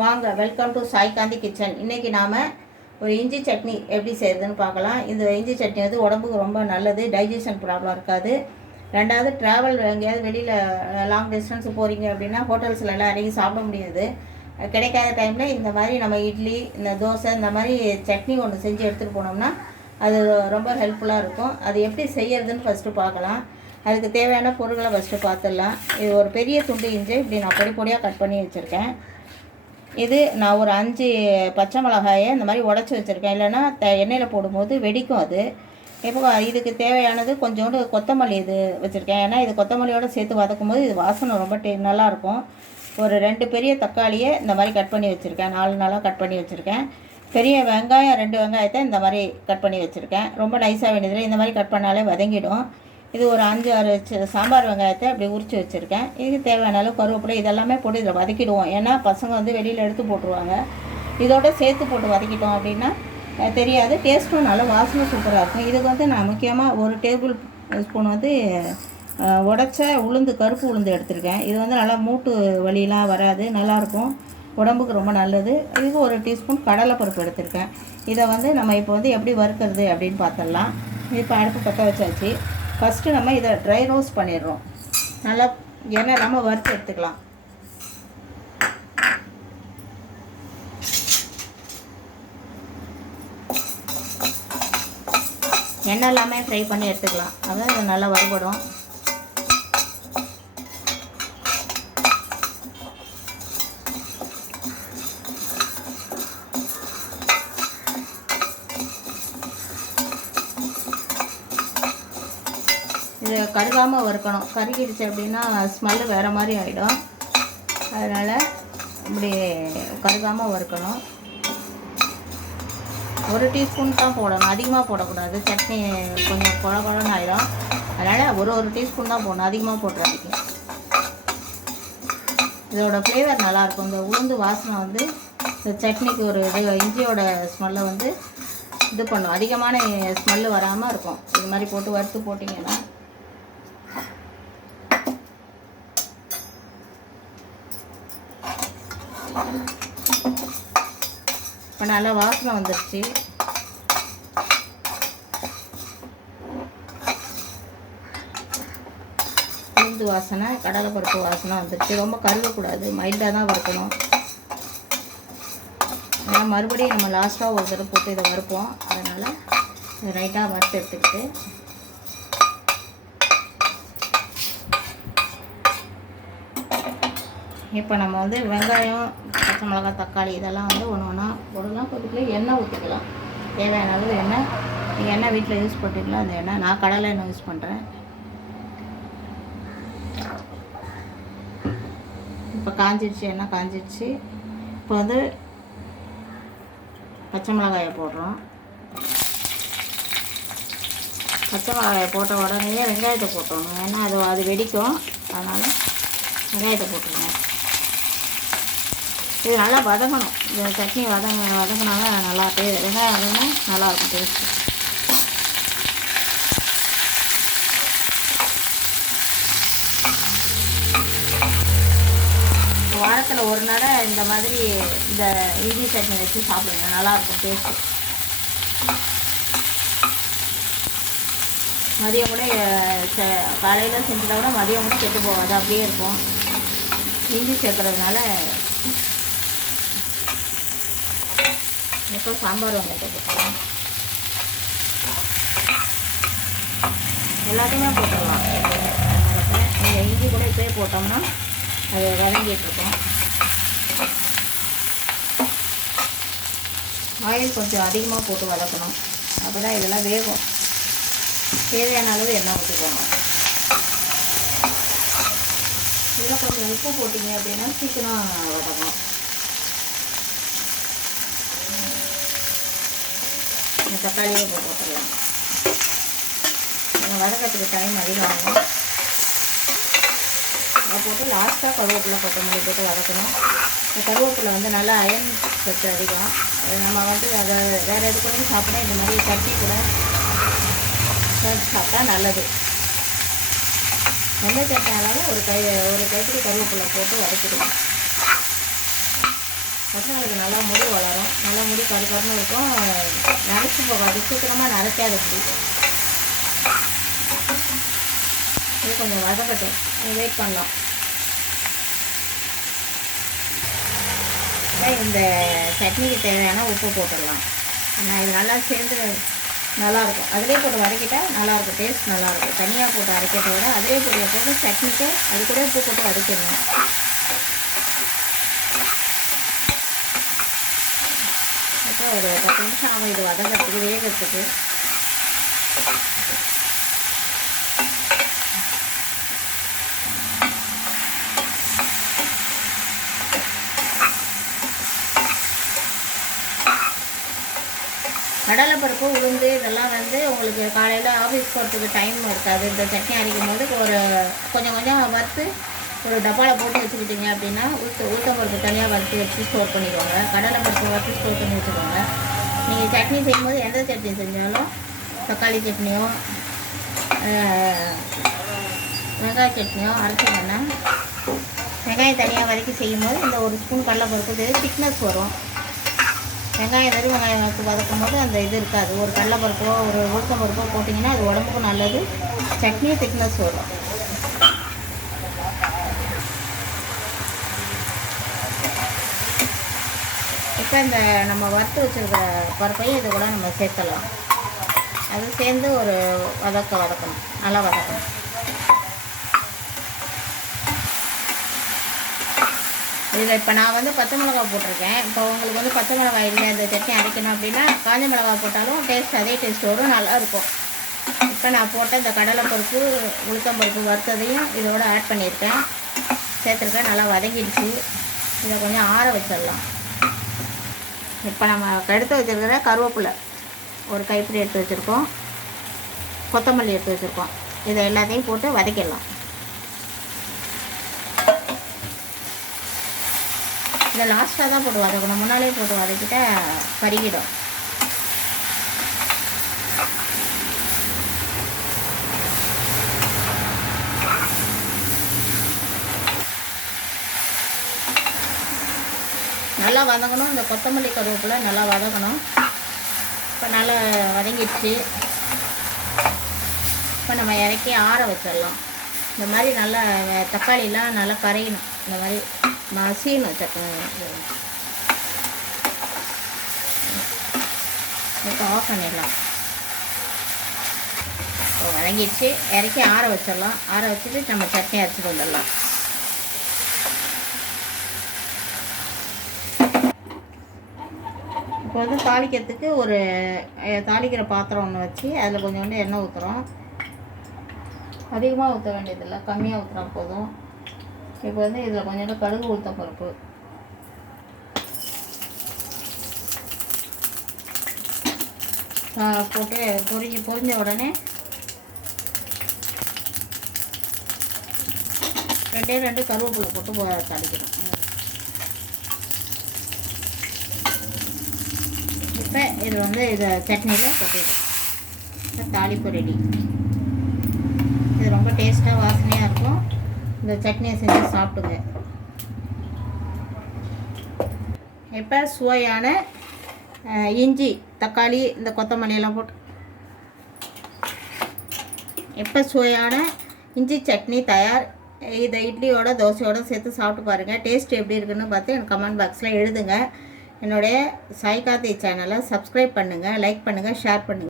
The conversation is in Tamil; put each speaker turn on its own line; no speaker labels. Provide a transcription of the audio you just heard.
வாங்க welcome to Sai Gandhi kitchen இன்றைக்கி நாம் ஒரு இஞ்சி சட்னி எப்படி செய்கிறதுன்னு பார்க்கலாம். இந்த இஞ்சி சட்னி வந்து உடம்புக்கு ரொம்ப நல்லது டைஜஷன் ப்ராப்ளம் இருக்காது. ரெண்டாவது ட்ராவல் எங்கேயாவது வெளியில் லாங் டிஸ்டன்ஸ் போகிறீங்க அப்படின்னா ஹோட்டல்ஸ்லலாம் எல்லாம் சாப்பிட முடியாது. கிடைக்காத டைமில் இந்த மாதிரி நம்ம இட்லி இந்த தோசை இந்த மாதிரி சட்னி ஒன்று செஞ்சு எடுத்துகிட்டு போனோம்னா அது ரொம்ப ஹெல்ப்ஃபுல்லாக இருக்கும். அது எப்படி செய்யறதுன்னு ஃபஸ்ட்டு பார்க்கலாம். அதுக்கு தேவையான பொருட்களை ஃபஸ்ட்டு பார்த்துடலாம். இது ஒரு பெரிய துண்டு இஞ்சி இப்படி நான் பொடி பொடியாக கட் பண்ணி வச்சுருக்கேன். இது நான் ஒரு அஞ்சு பச்சை மிளகாயை இந்த மாதிரி உடச்சி வச்சுருக்கேன். இல்லைன்னா த எண்ணெயில் போடும்போது வெடிக்கும் அது. இப்போ இதுக்கு தேவையானது கொஞ்சோண்டு கொத்தமல்லி இது வச்சுருக்கேன். ஏன்னா இது கொத்தமல்லியோட சேர்த்து வதக்கும் போது இது வாசனை ரொம்ப டே நல்லாயிருக்கும். ஒரு ரெண்டு பெரிய தக்காளியை இந்த மாதிரி கட் பண்ணி வச்சுருக்கேன். நாலு நாளாக கட் பண்ணி வச்சுருக்கேன். பெரிய வெங்காயம் ரெண்டு வெங்காயத்தை இந்த மாதிரி கட் பண்ணி வச்சுருக்கேன். ரொம்ப நைஸாக வேண்டியதில்லை இந்த மாதிரி கட் பண்ணாலே வதங்கிடும். இது ஒரு அஞ்சு ஆறு சாம்பார் வெங்காயத்தை அப்படி உரித்து வச்சுருக்கேன். இதுக்கு தேவையான அளவு கருவேப்பிலை இதெல்லாமே போட்டு இதில் வதக்கிடுவோம். ஏன்னா பசங்க வந்து வெளியில் எடுத்து போட்டுருவாங்க. இதோட சேர்த்து போட்டு வதக்கிட்டோம் அப்படின்னா தெரியாது. டேஸ்ட்டும் நல்லா வாசனை சூப்பராக இருக்கும். இதுக்கு வந்து நான் முக்கியமாக ஒரு டேபிள் ஸ்பூன் வந்து உடச்ச உளுந்து கருப்பு உளுந்து எடுத்திருக்கேன். இது வந்து நல்லா மூட்டு வலியெலாம் வராது. நல்லாயிருக்கும் உடம்புக்கு ரொம்ப நல்லது. இதுக்கு ஒரு டீஸ்பூன் கடலைப்பருப்பு எடுத்திருக்கேன். இதை வந்து நம்ம இப்போ வந்து எப்படி வறுக்கிறது அப்படின்னு பார்த்துடலாம். இப்போ அடுப்பு பற்ற வச்சாச்சு. ஃபஸ்ட்டு நம்ம இதை ட்ரை ரோஸ்ட் பண்ணிடுறோம். நல்லா எண்ணெய் நம்ம வறுத்து எடுத்துக்கலாம். எண்ணெய் எல்லாமே ஃப்ரை பண்ணி எடுத்துக்கலாம். அதான் இது நல்லா வறுபடும். கருகாமல் வறுக்கணும். கருகிடுச்சு அப்படின்னா ஸ்மெல்லு வேறு மாதிரி ஆகிடும் அதனால் இப்படி கருகாமல் வறுக்கணும். ஒரு டீஸ்பூன் தான் போடணும். அதிகமாக போடக்கூடாது. சட்னி கொஞ்சம் குழ குழன்னு ஆகிடும் அதனால் ஒரு ஒரு டீஸ்பூன் தான் போடணும். அதிகமாக போட்டுறாதீங்க. இதோட ஃப்ளேவர் நல்லாயிருக்கும் இந்த உளுந்து வாசனை வந்து இந்த சட்னிக்கு ஒரு இது இஞ்சியோட ஸ்மெல்லை வந்து இது பண்ணும். அதிகமான ஸ்மெல்லு வராமல் இருக்கும். இது மாதிரி போட்டு வறுத்து போட்டிங்கன்னா. இப்போ நல்லா வாசனை வந்துடுச்சு உளுந்து வாசனை கடலைப்பருப்பு வாசனை வந்துடுச்சு ரொம்ப கருகக்கூடாது. மைல்டாக தான் வறுக்கணும். ஏன்னா மறுபடியும் நம்ம லாஸ்ட்டாக ஒரு தடவை போட்டு இதை வறுப்போம். அதனால் இதை ரைட்டாக வறுத்து எடுத்துக்கிட்டு இப்போ நம்ம வந்து வெங்காயம் பச்சை மிளகாய் தக்காளி இதெல்லாம் வந்து ஒன்று ஒன்றா போடலாம் கொஞ்சம் எண்ணெய் ஊற்றிக்கலாம் தேவையான அளவு எண்ணெய். நீங்கள் எண்ணெய் வீட்டில் யூஸ் பண்ணிக்கலாம் அந்த எண்ணெய். நான் கடலை எண்ணெய் யூஸ் பண்ணுறேன் இப்போ காஞ்சிடுச்சு எண்ணெய் காஞ்சிடுச்சு இப்போ வந்து பச்சை மிளகாயை போடுறோம். பச்சை மிளகாயை போட்ட உடனே வெங்காயத்தை போட்டணும் ஏன்னா அது அது வெடிக்கும். அதனால் வெங்காயத்தை போட்டுருங்க இது நல்லா வதங்கணும். இந்த சட்னி வதங்க வதங்கினாலும் நல்லா பேர். வெங்காயம் வதங்கினா நல்லாயிருக்கும் டேஸ்ட்டு வாரத்தில் ஒரு நடை இந்த மாதிரி இந்த இஞ்சி சட்னி வச்சு சாப்பிடுங்க. நல்லாயிருக்கும் டேஸ்ட்டு மதியம் கூட காலையில் செஞ்சதை விட மதியம் கூட கெட்டு போகாது. அப்படியே இருக்கும். இஞ்சி சேர்க்கறதுனால இப்போ சாம்பார் வெங்காயத்தை போட்டுக்கலாம் எல்லாத்தையுமே போட்டுடலாம். இந்த இஞ்சி கூட இப்போயே போட்டோம்னா அது வதங்கிட்டுருக்கோம். ஆயில் கொஞ்சம் அதிகமாக போட்டு வதக்கணும். அப்போ தான் இதெல்லாம் வேகும். தேவையான அளவு எண்ணெய் ஊற்றிக்கோங்க இதில் கொஞ்சம் உப்பு போட்டிங்க அப்படின்னா சீக்கிரம் வதங்கும் இந்த தக்காளியை இப்போ போட்டுடலாம் நம்ம வதக்கிறதுக்கு டைம் அதிகம் அதை போட்டு லாஸ்ட்டாக கருவேப்பிலை கொத்தமல்லி போட்டு வதக்கணும். இந்த கருவேப்பிலை வந்து நல்லா அயன் சத்து அதிகம். அது நம்ம வந்து அதை வேறு எது கூட சாப்பிட்டா இந்த மாதிரி சட்னி கூட சாப்பிட்டா நல்லது. எந்த தட்டினாலும் ஒரு கை ஒரு கைப்பிடி கருவேப்பிலை போட்டு வதக்கிடுவோம் பசங்களுக்கு நல்லா முடி வளரும். நல்லா முடி கருக்கருன்னு இருக்கும். நரைச்சி போகாது சீக்கிரமாக நரைக்காது இப்படி இது கொஞ்சம் வதக்கட்டும் வெயிட் பண்ணலாம். இந்த சட்னிக்கு தேவையான உப்பு போட்டுடலாம். நான் இது நல்லா சேர்ந்து நல்லாயிருக்கும். அதிலே போட்டு வதக்கிட்டா நல்லாயிருக்கும். டேஸ்ட் நல்லாயிருக்கும். தனியாக போட்டு அரைக்கிறத விட அதிலே போட்டு போட்டு சட்னிக்கு அது கூட உப்பு போட்டு வதக்கிடணும். ஒரு பத்து நிமிஷம் ஆகும் இது வதங்கிறதுக்கு வேகிறதுக்கு. கடலைப்பருப்பு உளுந்து இதெல்லாம் வந்து உங்களுக்கு காலையில் ஆஃபீஸ் போகிறதுக்கு டைம் இருக்காது. இந்த சட்னி அரைக்கும் போது ஒரு கொஞ்சம் கொஞ்சம் வறுத்து ஒரு டப்பாவில் போட்டு வச்சுக்கிட்டீங்க அப்படின்னா ஊற்ற உளுத்தம்பருப்பு தனியாக வறுத்து வச்சு ஸ்டோர் பண்ணிக்கோங்க. கடலைப்பருப்பு வறுத்து ஸ்டோர் பண்ணி வச்சுக்கோங்க. நீங்கள் சட்னி செய்யும்போது எந்த சட்னி செஞ்சாலும் தக்காளி சட்னியோ வெங்காய சட்னியோ அரைச்சிங்கன்னா வெங்காயம் தனியாக வதக்கி செய்யும்போது இந்த ஒரு ஸ்பூன் கடலைப்பருப்பு திக்னஸ் வரும். வெங்காயம் வெறும் வெங்காயம் வறுத்து வதக்கும் போது அந்த இது இருக்காது. ஒரு கடலைப்பருப்போ ஒரு உளுத்தம் பருப்போ போட்டிங்கன்னா அது உடம்புக்கும் நல்லது. சட்னியும் திக்னஸ் வரும். இப்போ இந்த நம்ம வறுத்து வச்சுருக்கிற பருப்பையும் இது கூட நம்ம சேர்த்தலாம் அது சேர்ந்து ஒரு வதக்க வதக்கணும். நல்லா வதக்கணும். இதில் இப்போ நான் வந்து பச்சை மிளகா போட்டிருக்கேன். இப்போ உங்களுக்கு வந்து பச்சை மிளகா இல்லை இந்த சட்னி அரைக்கணும் அப்படின்னா காஞ்ச மிளகா போட்டாலும் டேஸ்ட் அதே டேஸ்ட் வரும் நல்லா இருக்கும் இப்போ நான் போட்ட இந்த கடலைப்பருப்பு உளுத்தம்பருப்பு வறுத்ததையும் இதோட ஆட் பண்ணியிருக்கேன். சேர்த்துருக்கேன். நல்லா வதங்கிடுச்சு. இதை கொஞ்சம் ஆற வச்சிடலாம். இப்போ நம்ம எடுத்து வச்சிருக்கிற கருவேப்பிலை ஒரு கைப்பிடி எடுத்து வச்சுருக்கோம். கொத்தமல்லி எடுத்து வச்சுருக்கோம். இதை எல்லாத்தையும் போட்டு வதக்கிடலாம். இதை லாஸ்ட்டாக தான் போட்டு வதக்கணும். முன்னாலே போட்டு வதக்கிட்டா கருகிடும். நல்லா வதங்கணும். இந்த கொத்தமல்லி கருவேப்பிலை நல்லா வதங்கணும். இப்போ நல்லா வதங்கிடுச்சு. இப்போ நம்ம இறக்கி ஆற வச்சிடலாம். இந்த மாதிரி நல்லா தக்காளிலாம் நல்லா கரையணும். இந்த மாதிரி மசியணும் சட்னி இப்போ ஆஃப் பண்ணிடலாம். இப்போ வதங்கிடுச்சு. இறக்கி ஆற வச்சிடலாம். ஆற வச்சுட்டு நம்ம சட்னி அரைச்சிட்டு வந்துடலாம். இப்போ வந்து தாளிக்கிறதுக்கு ஒரு தாளிக்கிற பாத்திரம் ஒன்று வச்சு அதில் கொஞ்சோண்டு எண்ணெய் ஊற்றுறோம் அதிகமாக ஊற்ற வேண்டியதில்லை கம்மியாக ஊற்றுறா போதும். இப்போ வந்து இதில் கொஞ்சோண்டு கடுகு உளுத்தம் பருப்பு. போட்டு பொரிஞ்சு பொரிஞ்ச உடனே ரெண்டே ரெண்டு கருவேப்பிலை போட்டு தாளிக்கிறோம். தாளிக்கணும் இப்போ இது வந்து இதை சட்னியில் கொட்டிடும். தாளிப்பு ரெடி இது ரொம்ப டேஸ்ட்டாக வாசனையாக இருக்கும். இந்த சட்னியை செஞ்சு சாப்பிடுங்க. இப்போ சுவையான இஞ்சி தக்காளி இந்த கொத்தமல்லியெல்லாம் போட்டு. இப்போ சுவையான இஞ்சி சட்னி தயார். இதை இட்லியோட தோசையோட சேர்த்து சாப்பிட்டு பாருங்கள் டேஸ்ட் எப்படி இருக்குன்னு பார்த்து எனக்கு கமெண்ட் பாக்ஸில் எழுதுங்க. என்னுடைய சாய்கார்த்தி சேனலை சப்ஸ்கிரைப் பண்ணுங்கள் லைக் பண்ணுங்கள் ஷேர் பண்ணுங்கள்